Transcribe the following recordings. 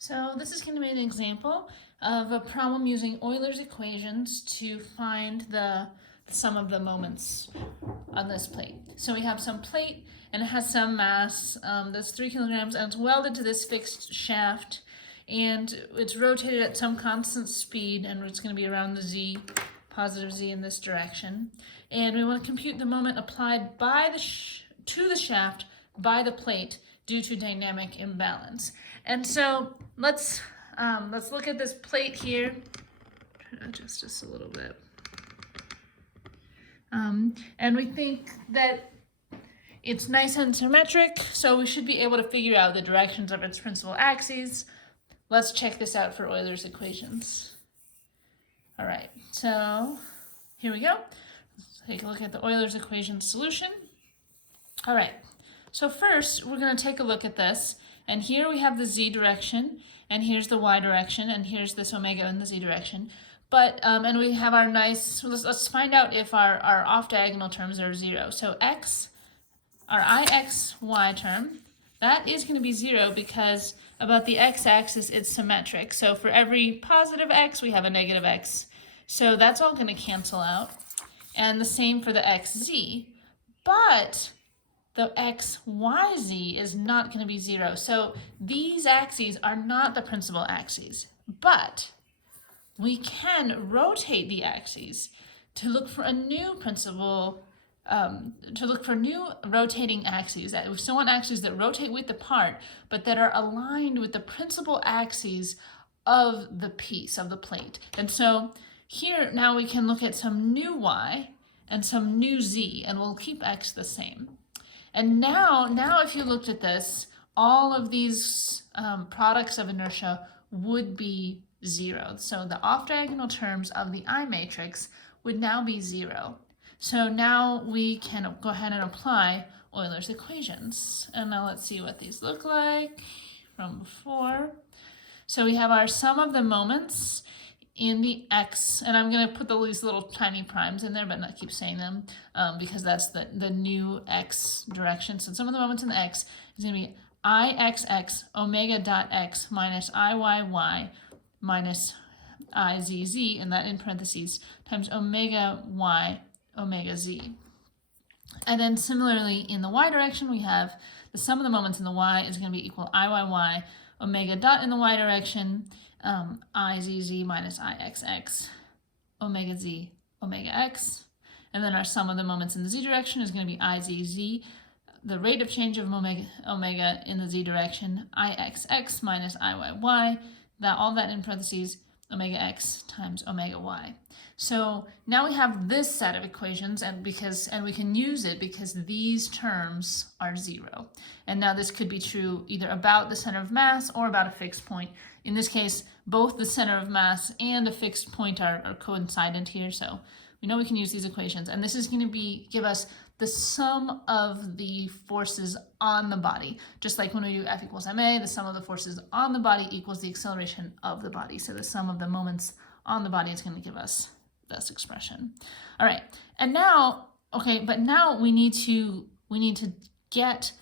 So this is going to be an example of a problem using Euler's equations to find the sum of the moments on this plate. So we have some plate and it has some mass that's 3 kilograms and it's welded to this fixed shaft and it's rotated at some constant speed and it's going to be around the z, positive z in this direction. And we want to compute the moment applied by to the shaft by the plate due to dynamic imbalance. And so let's look at this plate here. Try to adjust just a little bit. And we think that it's nice and symmetric, so we should be able to figure out the directions of its principal axes. Let's check this out for Euler's equations. All right, so here we go. Let's take a look at the Euler's equation solution. All right, so first we're going to take a look at this. And here we have the z direction, and here's the y direction, and here's this omega in the z direction. But, and we have our nice, let's find out if our off-diagonal terms are 0. So x, our ixy term, that is going to be 0 because about the x-axis it's symmetric. So for every positive x, we have a negative x. So that's all going to cancel out. And the same for the xz. But the xyz is not going to be 0. So these axes are not the principal axes, but we can rotate the axes to look for a new principal, to look for new rotating axes. We still want axes that rotate with the part, but that are aligned with the principal axes of the piece, of the plate. And so here now we can look at some new y and some new z, and we'll keep x the same. And now if you looked at this, all of these products of inertia would be 0. So the off-diagonal terms of the I matrix would now be 0. So now we can go ahead and apply Euler's equations. And now let's see what these look like from before. So we have our sum of the moments in the x, and I'm going to put these little tiny primes in there, but not keep saying them because that's the new x direction. So some of the moments in the x is going to be ixx omega dot x minus iyy minus izz, and that in parentheses, times omega y omega z. And then similarly in the y direction, we have the sum of the moments in the y is going to be equal iyy omega dot in the y direction, izz minus ixx omega z omega x, and then our sum of the moments in the z direction is going to be izz, the rate of change of omega in the z direction, ixx minus iyy, all that in parentheses, omega x times omega y. So now we have this set of equations, and we can use it because these terms are 0. And now this could be true either about the center of mass or about a fixed point. In this case, both the center of mass and a fixed point are coincident here, so we know we can use these equations. And this is going to give us the sum of the forces on the body. Just like when we do F equals ma, the sum of the forces on the body equals the acceleration of the body. So the sum of the moments on the body is going to give us this expression. All right, and now, okay, but now we need to get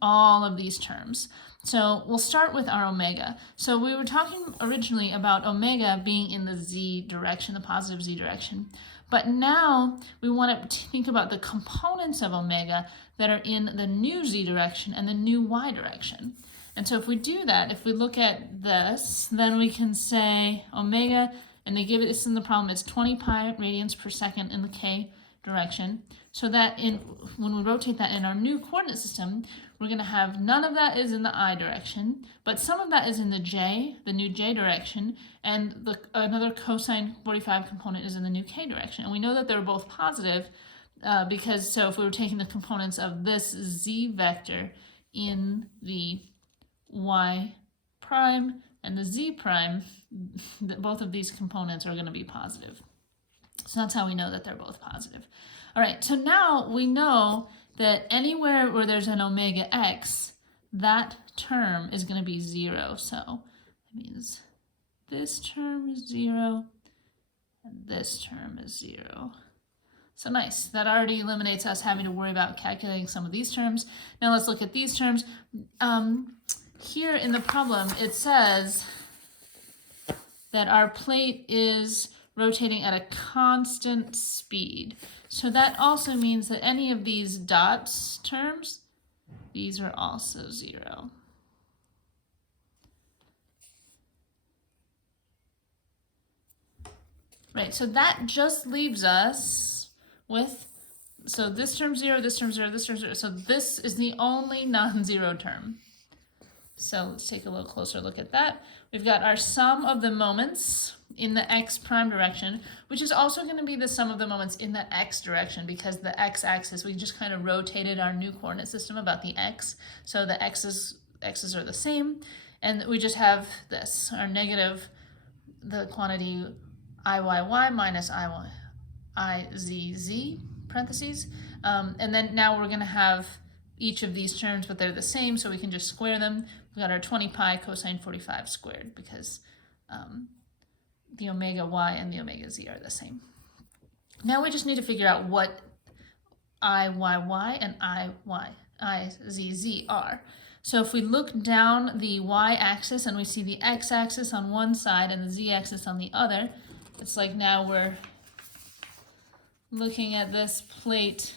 all of these terms. So we'll start with our omega. So we were talking originally about omega being in the z direction, the positive z direction. But now we want to think about the components of omega that are in the new z direction and the new y direction. And so if we do that, if we look at this, then we can say omega, and they give it this in the problem, it's 20 pi radians per second in the k direction. So that when we rotate that in our new coordinate system, we're going to have none of that is in the I direction, but some of that is in the new j direction, and another cosine 45 component is in the new k direction. And we know that they're both positive because, so if we were taking the components of this z vector in the y prime and the z prime, both of these components are going to be positive. So that's how we know that they're both positive. All right, so now we know that anywhere where there's an omega x, that term is going to be 0. So that means this term is 0 and this term is 0. So nice. That already eliminates us having to worry about calculating some of these terms. Now let's look at these terms. here in the problem, it says that our plate is rotating at a constant speed. So that also means that any of these dots terms, these are also 0. Right, so that just leaves us with, so this term 0, this term 0, this term 0. So this is the only non-zero term. So let's take a little closer look at that. We've got our sum of the moments in the x prime direction, which is also going to be the sum of the moments in the x direction, because the x-axis, we just kind of rotated our new coordinate system about the x. So the x's are the same. And we just have this, our negative, the quantity IYY minus IZZ, parentheses. And then now we're going to have each of these terms, but they're the same, so we can just square them. We've got our 20 pi cosine 45 squared, because the omega y and the omega z are the same. Now we just need to figure out what IYY and IZZ are. So if we look down the y-axis and we see the x-axis on one side and the z-axis on the other, it's like now we're looking at this plate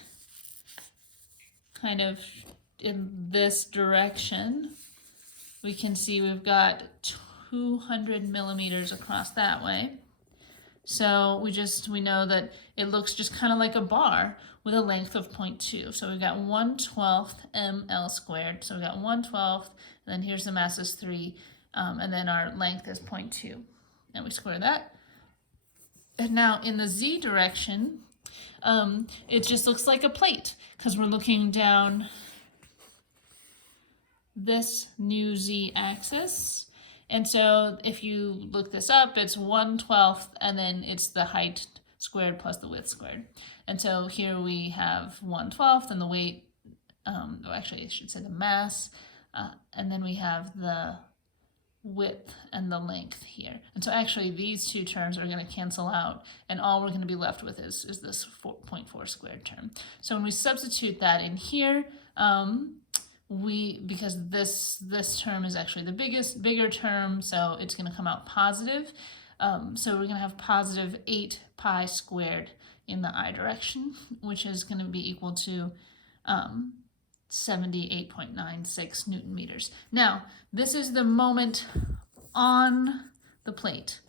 kind of in this direction. We can see we've got 200 millimeters across that way. So we know that it looks just kind of like a bar with a length of 0.2. So we've got 1/12 ml squared. So we've got 1/12, and then here's the mass is 3, and then our length is 0.2. And we square that. And now in the z direction, it just looks like a plate, because we're looking down this new z-axis. And so if you look this up, it's 1/12, and then it's the height squared plus the width squared. And so here we have 1/12 and the weight, actually I should say the mass, and then we have the width and the length here. And so actually these two terms are going to cancel out, and all we're going to be left with is this 0.4 squared term. So when we substitute that in here, because this term is actually the bigger term, so it's going to come out positive. So we're going to have positive 8 pi squared in the I direction, which is going to be equal to 78.96 Newton meters. Now, this is the moment on the plate.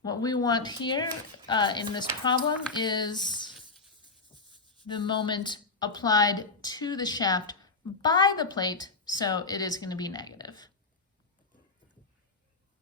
What we want here in this problem is the moment applied to the shaft by the plate, so it is going to be negative.